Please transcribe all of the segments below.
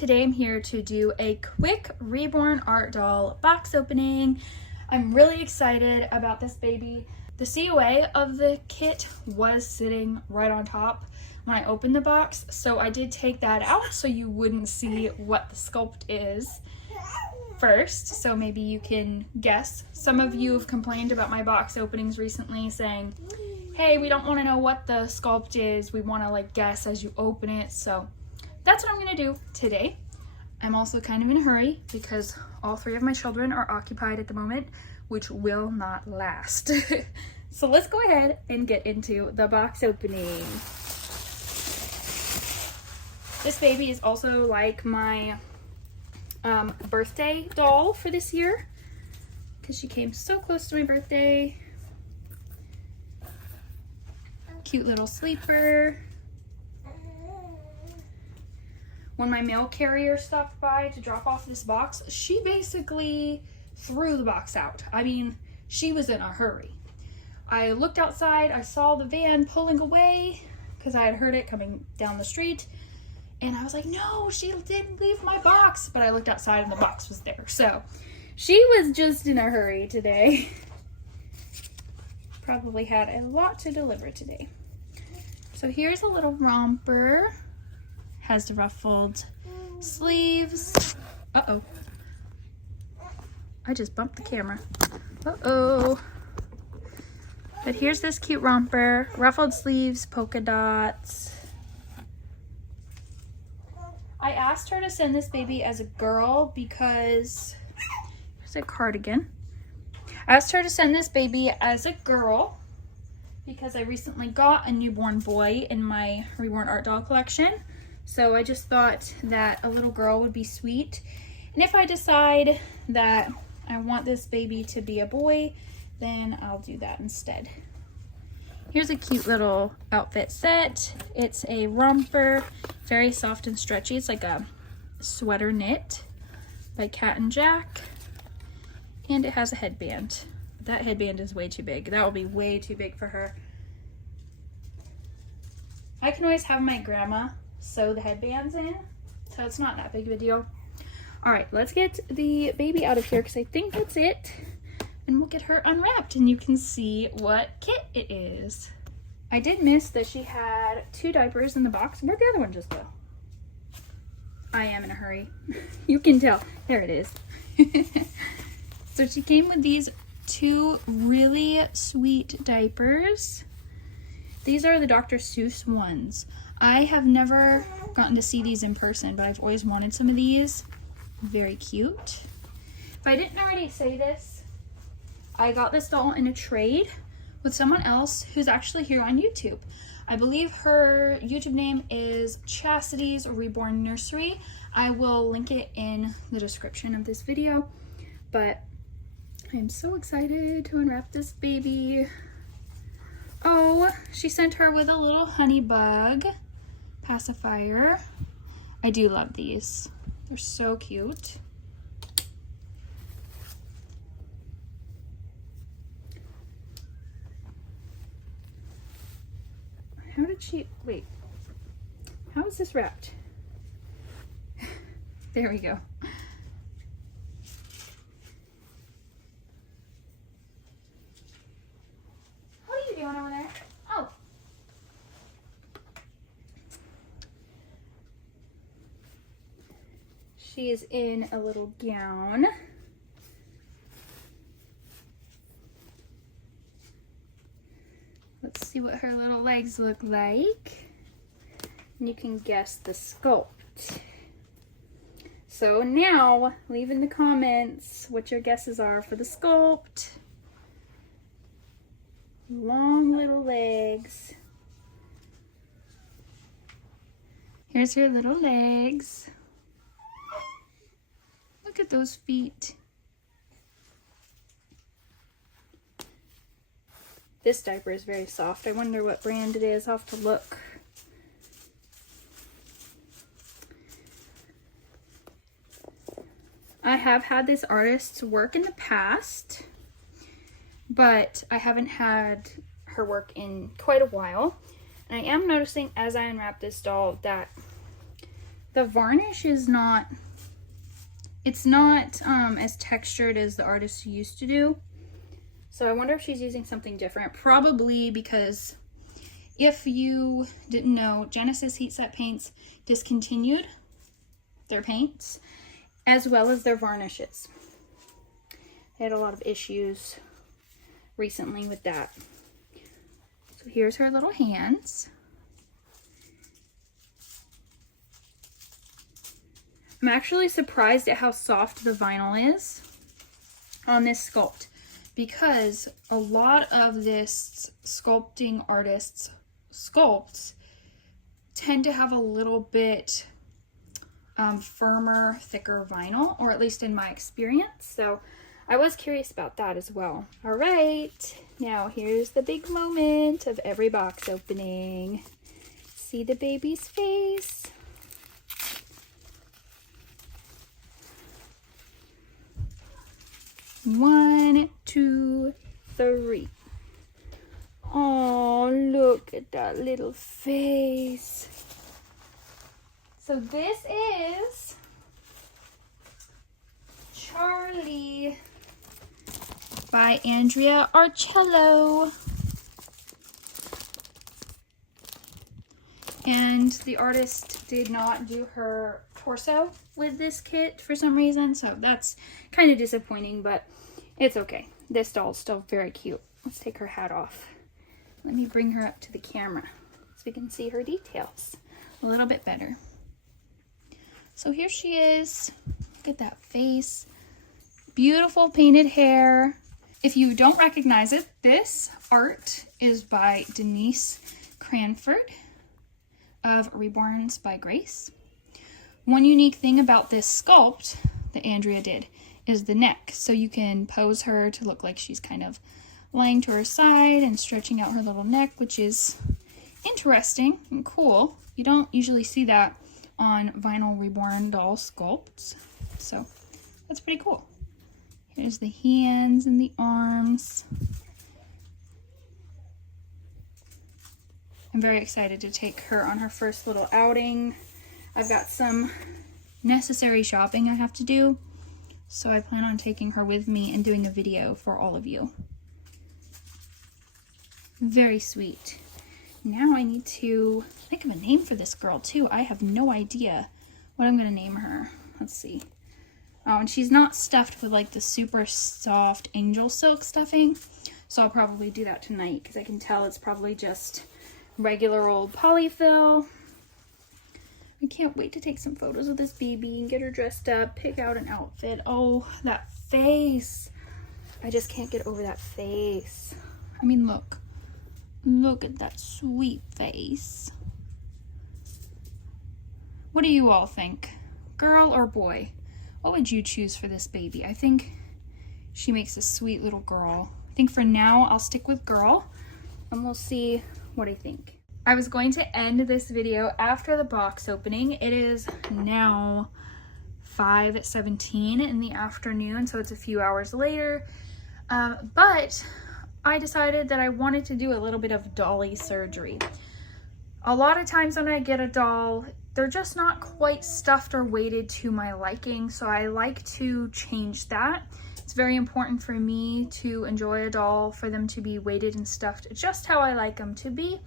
Today I'm here to do a quick Reborn art doll box opening. I'm really excited about this baby. The COA of the kit was sitting right on top when I opened the box, so I did take that out so you wouldn't see what the sculpt is first, so maybe you can guess. Some of you have complained about my box openings recently saying, hey, we don't want to know what the sculpt is, we want to like guess as you open it. So that's what I'm going to do today. I'm also kind of in a hurry because all three of my children are occupied at the moment, which will not last. So let's go ahead and get into the box opening. This baby is also like my birthday doll for this year because she came so close to my birthday. Cute little sleeper. When my mail carrier stopped by to drop off this box, she basically threw the box out. I mean, she was in a hurry. I looked outside, I saw the van pulling away because I had heard it coming down the street. And I was like, no, she didn't leave my box. But I looked outside and the box was there. So she was just in a hurry today. Probably had a lot to deliver today. So here's a little romper. Has the ruffled sleeves. Uh-oh. I just bumped the camera. Uh-oh. But here's this cute romper. Ruffled sleeves, polka dots. I asked her to send this baby as a girl because there's a cardigan. I asked her to send this baby as a girl because I recently got a newborn boy in my Reborn art doll collection. So I just thought that a little girl would be sweet. And if I decide that I want this baby to be a boy, then I'll do that instead. Here's a cute little outfit set. It's a romper, very soft and stretchy. It's like a sweater knit by Cat and Jack. And it has a headband. That headband is way too big. That will be way too big for her. I can always have my grandma sew the headbands in, so it's not that big of a deal. All right, let's get the baby out of here because I think that's it. And we'll get her unwrapped and you can see what kit it is. I did miss that she had 2 diapers in the box. Where'd the other one just go? I am in a hurry. You can tell. There it is. So she came with these 2 really sweet diapers. These are the Dr. Seuss ones. I have never gotten to see these in person, but I've always wanted some of these. Very cute. If I didn't already say this, I got this doll in a trade with someone else who's actually here on YouTube. I believe her YouTube name is Chastity's Reborn Nursery. I will link it in the description of this video, but I'm so excited to unwrap this baby. Oh, she sent her with a little honey bug pacifier. I do love these. They're so cute. How did she, wait, how is this wrapped? There we go. What are you doing over there? Oh. She is in a little gown. Let's see what her little legs look like. And you can guess the sculpt. So now, leave in the comments what your guesses are for the sculpt. Long little legs. Here's her little legs. Look at those feet. This diaper is very soft. I wonder what brand it is. I'll have to look. I have had this artist's work in the past, but I haven't had her work in quite a while. And I am noticing as I unwrap this doll that The varnish is not, it's not as textured as the artist used to do. So I wonder if she's using something different. Probably because if you didn't know, Genesis Heat Set Paints discontinued their paints as well as their varnishes. They had a lot of issues recently with that. So here's her little hands. I'm actually surprised at how soft the vinyl is on this sculpt, because a lot of this sculpting artists' sculpts tend to have a little bit firmer, thicker vinyl, or at least in my experience. So I was curious about that as well. All right, now here's the big moment of every box opening. See the baby's face? One, two, three. Oh, look at that little face. So this is Charlie by Andrea Arcello. And the artist did not do her torso with this kit for some reason, so that's kind of disappointing, but it's okay. This doll's still very cute. Let's take her hat off. Let me bring her up to the camera so we can see her details a little bit better. So here she is. Look at that face. Beautiful painted hair. If you don't recognize it, this art is by Denise Cranford of Reborns by Grace. One unique thing about this sculpt that Andrea did is the neck. So you can pose her to look like she's kind of lying to her side and stretching out her little neck, which is interesting and cool. You don't usually see that on vinyl Reborn doll sculpts. So that's pretty cool. Here's the hands and the arms. I'm very excited to take her on her first little outing. I've got some necessary shopping I have to do, so I plan on taking her with me and doing a video for all of you. Very sweet. Now I need to think of a name for this girl too. I have no idea what I'm gonna name her. Let's see. Oh, and she's not stuffed with like the super soft angel silk stuffing, so I'll probably do that tonight because I can tell it's probably just regular old polyfill. I can't wait to take some photos of this baby and get her dressed up, pick out an outfit. Oh, that face. I just can't get over that face. I mean, look. Look at that sweet face. What do you all think? Girl or boy? What would you choose for this baby? I think she makes a sweet little girl. I think for now I'll stick with girl, and we'll see what I think. I was going to end this video after the box opening. It is now 5:17 in the afternoon, so it's a few hours later. But I decided that I wanted to do a little bit of dolly surgery. A lot of times when I get a doll, they're just not quite stuffed or weighted to my liking, so I like to change that. It's very important for me to enjoy a doll, for them to be weighted and stuffed just how I like them to be.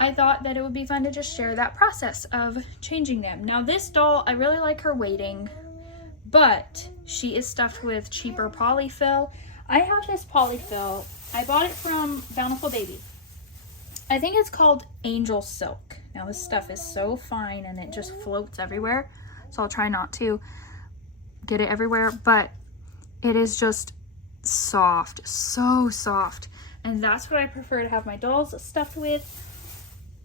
I thought that it would be fun to just share that process of changing them. Now this doll, I really like her weighting, but she is stuffed with cheaper polyfill. I have this polyfill. I bought it from Bountiful Baby. I think it's called Angel Silk. Now this stuff is so fine and it just floats everywhere, so I'll try not to get it everywhere, but it is just soft, so soft, and that's what I prefer to have my dolls stuffed with.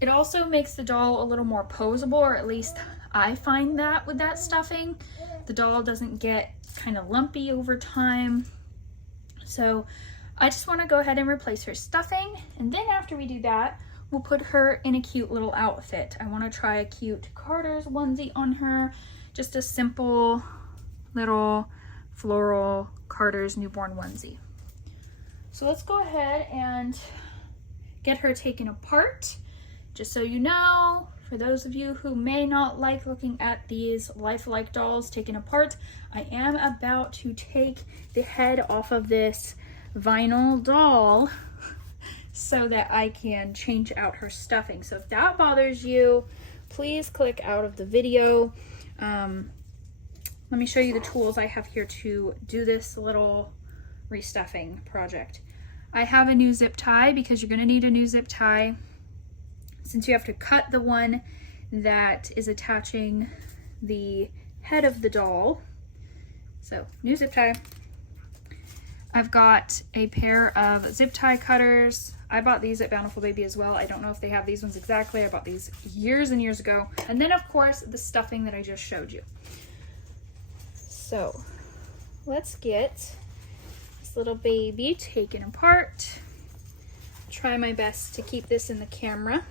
It also makes the doll a little more poseable, or at least I find that with that stuffing. The doll doesn't get kind of lumpy over time. So I just want to go ahead and replace her stuffing, and then after we do that, we'll put her in a cute little outfit. I want to try a cute Carter's onesie on her, just a simple little floral Carter's newborn onesie. So let's go ahead and get her taken apart. Just so you know, For those of you who may not like looking at these lifelike dolls taken apart, I am about to take the head off of this vinyl doll so that I can change out her stuffing. So if that bothers you, please click out of the video. Let me show you the tools I have here to do this little restuffing project. I have a new zip tie because you're going to need a new zip tie since you have to cut the one that is attaching the head of the doll. So, new zip tie. I've got a pair of zip tie cutters. I bought these at Bountiful Baby as well. I don't know if they have these ones exactly. I bought these years and years ago. And then, of course, the stuffing that I just showed you. So, let's get this little baby taken apart. Try my best to keep this in the camera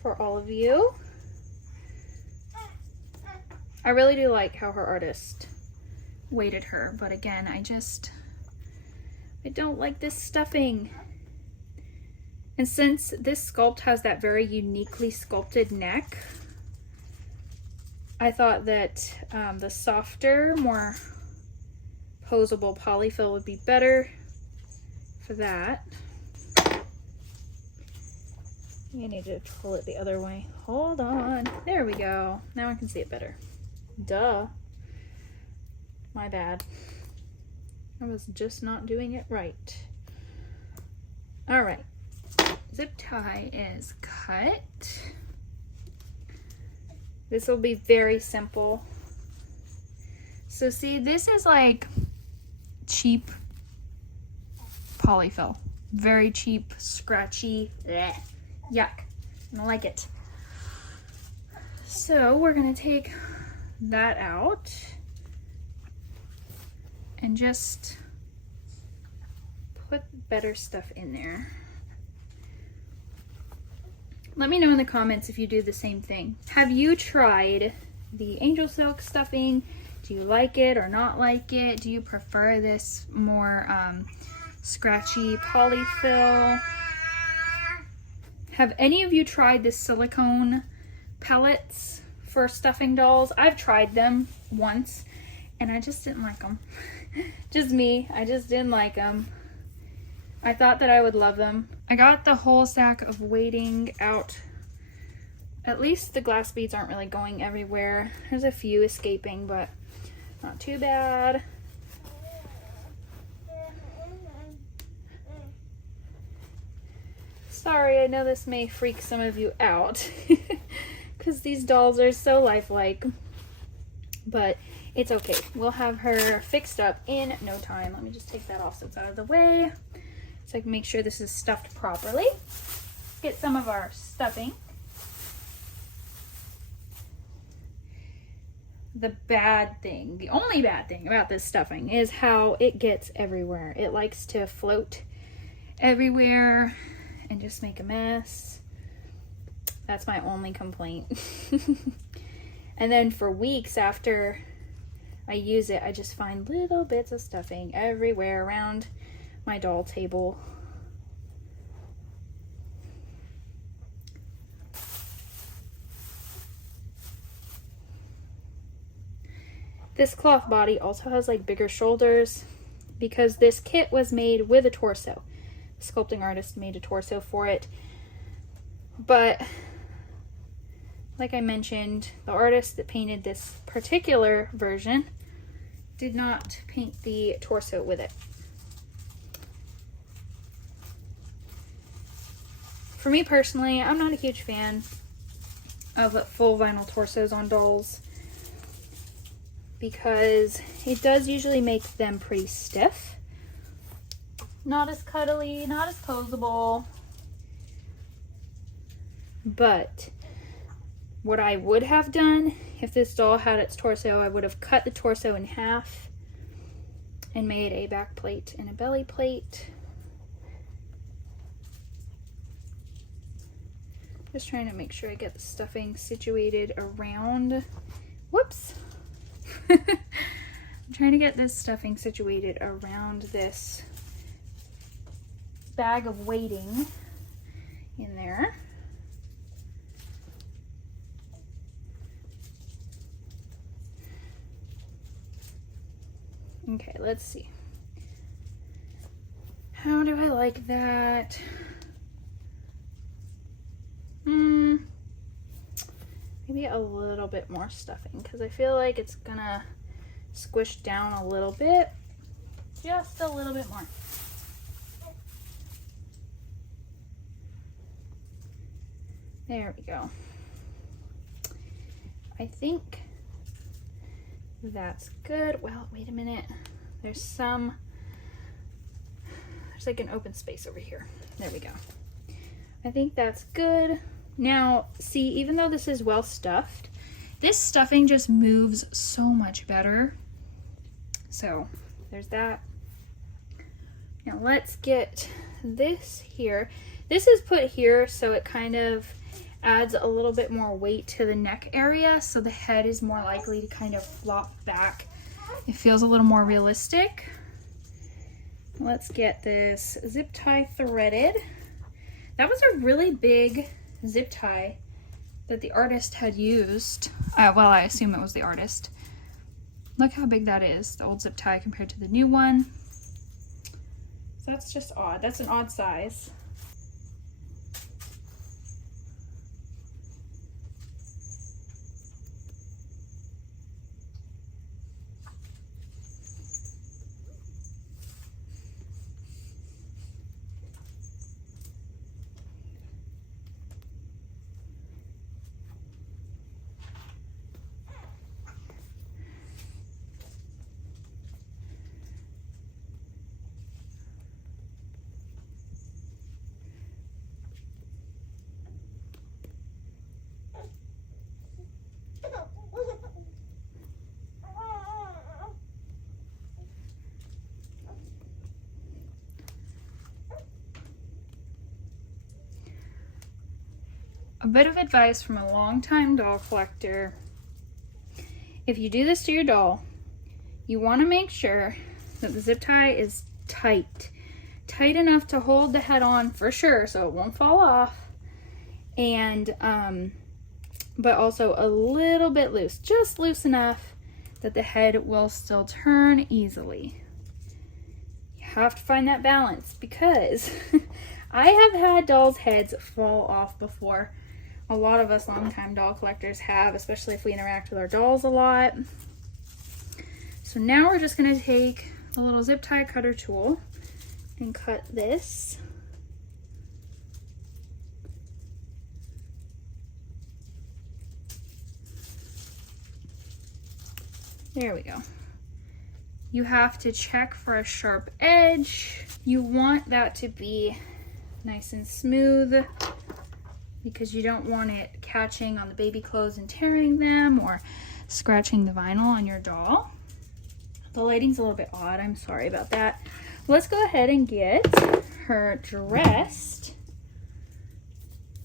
for all of you. I really do like how her artist weighted her, but again, I don't like this stuffing. And since this sculpt has that very uniquely sculpted neck, I thought that the softer, more posable polyfill would be better for that. I need to pull it the other way. Hold on. There we go. Now I can see it better. Duh. My bad. I was just not doing it right. All right. Zip tie is cut. This will be very simple. So see, this is like cheap polyfill. Very cheap, scratchy. Blech. Yuck. I don't like it. So we're gonna take that out and just put better stuff in there. Let me know in the comments if you do the same thing. Have you tried the angel silk stuffing? Do you like it or not like it? Do you prefer this more scratchy polyfill? Have any of you tried the silicone pellets for stuffing dolls? I've tried them once and I just didn't like them. Just me, I just didn't like them. I thought that I would love them. I got the whole stack of weighting out. At least the glass beads aren't really going everywhere. There's a few escaping, but not too bad. Sorry, I know this may freak some of you out because these dolls are so lifelike, but it's okay. We'll have her fixed up in no time. Let me just take that off so it's out of the way so I can make sure this is stuffed properly. Get some of our stuffing. The bad thing, the only bad thing about this stuffing is how it gets everywhere. It likes to float everywhere and just make a mess. That's my only complaint. And then for weeks after I use it, I just find little bits of stuffing everywhere around my doll table. This cloth body also has like bigger shoulders because this kit was made with a torso. The sculpting artist made a torso for it. But like I mentioned, the artist that painted this particular version did not paint the torso with it. For me personally, I'm not a huge fan of full vinyl torsos on dolls because it does usually make them pretty stiff. Not as cuddly, not as posable. But what I would have done if this doll had its torso, I would have cut the torso in half and made a back plate and a belly plate. Just trying to make sure I get the stuffing situated around. Whoops. I'm trying to get this stuffing situated around this bag of weighting in there. Okay, let's see. How do I like that? Maybe a little bit more stuffing because I feel like it's gonna squish down a little bit. Just a little bit more. There we go. I think that's good. Well, wait a minute. There's like an open space over here. There we go. I think that's good. Now, see, even though this is well stuffed, this stuffing just moves so much better. So there's that. Now let's get this here. This is put here so it kind of adds a little bit more weight to the neck area, so the head is more likely to kind of flop back. It feels a little more realistic. Let's get this zip tie threaded. That was a really big zip tie that the artist had used. Well, I assume it was the artist. Look how big that is, the old zip tie compared to the new one. So that's just odd. That's an odd size. A bit of advice from a longtime doll collector. If you do this to your doll, you want to make sure that the zip tie is tight. Tight enough to hold the head on for sure so it won't fall off. And, but also a little bit loose. Just loose enough that the head will still turn easily. You have to find that balance because I have had dolls' heads fall off before. A lot of us longtime doll collectors have, especially if we interact with our dolls a lot. So now we're just going to take a little zip tie cutter tool and cut this. There we go. You have to check for a sharp edge. You want that to be nice and smooth, because you don't want it catching on the baby clothes and tearing them or scratching the vinyl on your doll. The lighting's a little bit odd, I'm sorry about that. Let's go ahead and get her dressed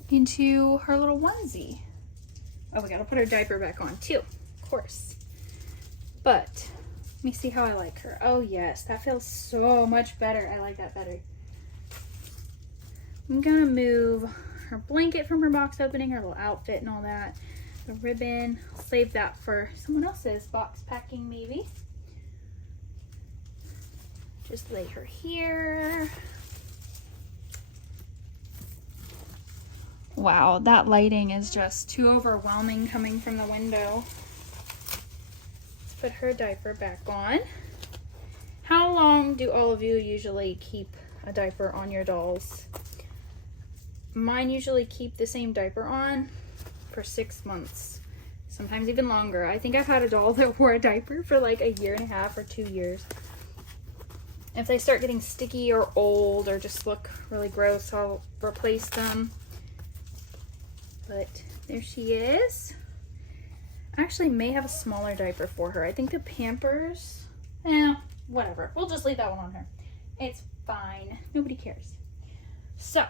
into her little onesie. Oh, we gotta put her diaper back on too, of course. But let me see how I like her. Oh yes, that feels so much better. I like that better. I'm gonna move her blanket from her box opening, her little outfit and all that. The ribbon, I'll save that for someone else's box packing maybe. Just lay her here. Wow, that lighting is just too overwhelming coming from the window. Let's put her diaper back on. How long do all of you usually keep a diaper on your dolls? Mine usually keep the same diaper on for 6 months, sometimes even longer. I think I've had a doll that wore a diaper for like a year and a half or 2 years. If they start getting sticky or old or just look really gross, I'll replace them. But there she is. I actually may have a smaller diaper for her. I think the Pampers, whatever. We'll just leave that one on her. It's fine. Nobody cares. So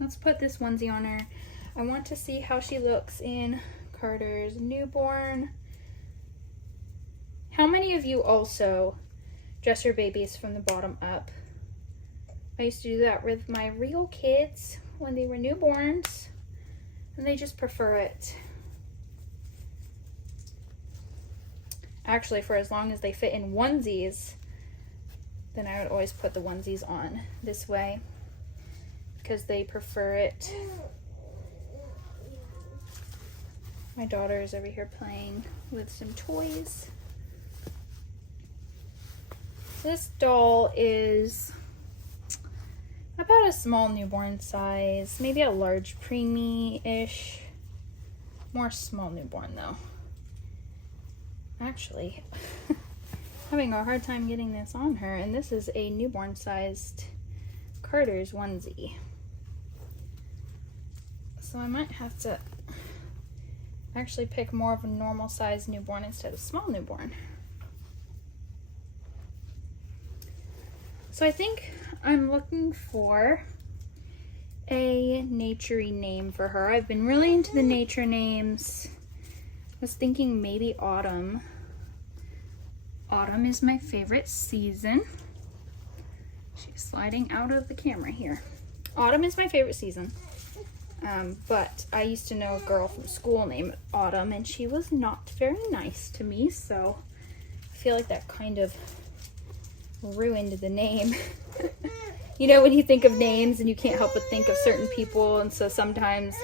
let's put this onesie on her. I want to see how she looks in Carter's newborn. How many of you also dress your babies from the bottom up? I used to do that with my real kids when they were newborns, and they just prefer it. Actually, for as long as they fit in onesies, then I would always put the onesies on this way because they prefer it. My daughter is over here playing with some toys. This doll is about a small newborn size, maybe a large preemie-ish. More small newborn though. Actually, having a hard time getting this on her, and this is a newborn sized Carter's onesie. So I might have to actually pick more of a normal sized newborn instead of small newborn. So I think I'm looking for a naturey name for her. I've been really into the nature names. I was thinking maybe autumn. Autumn is my favorite season. She's sliding out of the camera here. Autumn is my favorite season. But I used to know a girl from school named Autumn, and she was not very nice to me, so I feel like that kind of ruined the name. You know, when you think of names and you can't help but think of certain people, and so sometimes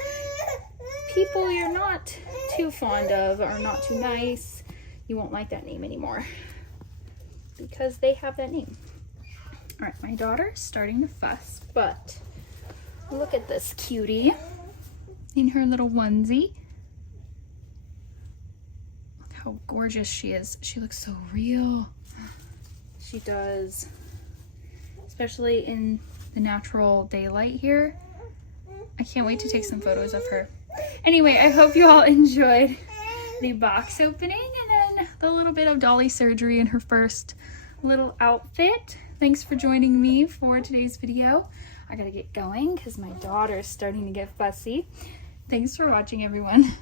people you're not too fond of or not too nice, you won't like that name anymore because they have that name. All right, my daughter's starting to fuss, but look at this cutie in her little onesie. Look how gorgeous she is. She looks so real. She does, especially in the natural daylight here. I can't wait to take some photos of her. Anyway, I hope you all enjoyed the box opening and then the little bit of Dolly surgery in her first little outfit. Thanks for joining me for today's video. I gotta get going because my daughter's starting to get fussy. Thanks for watching, everyone.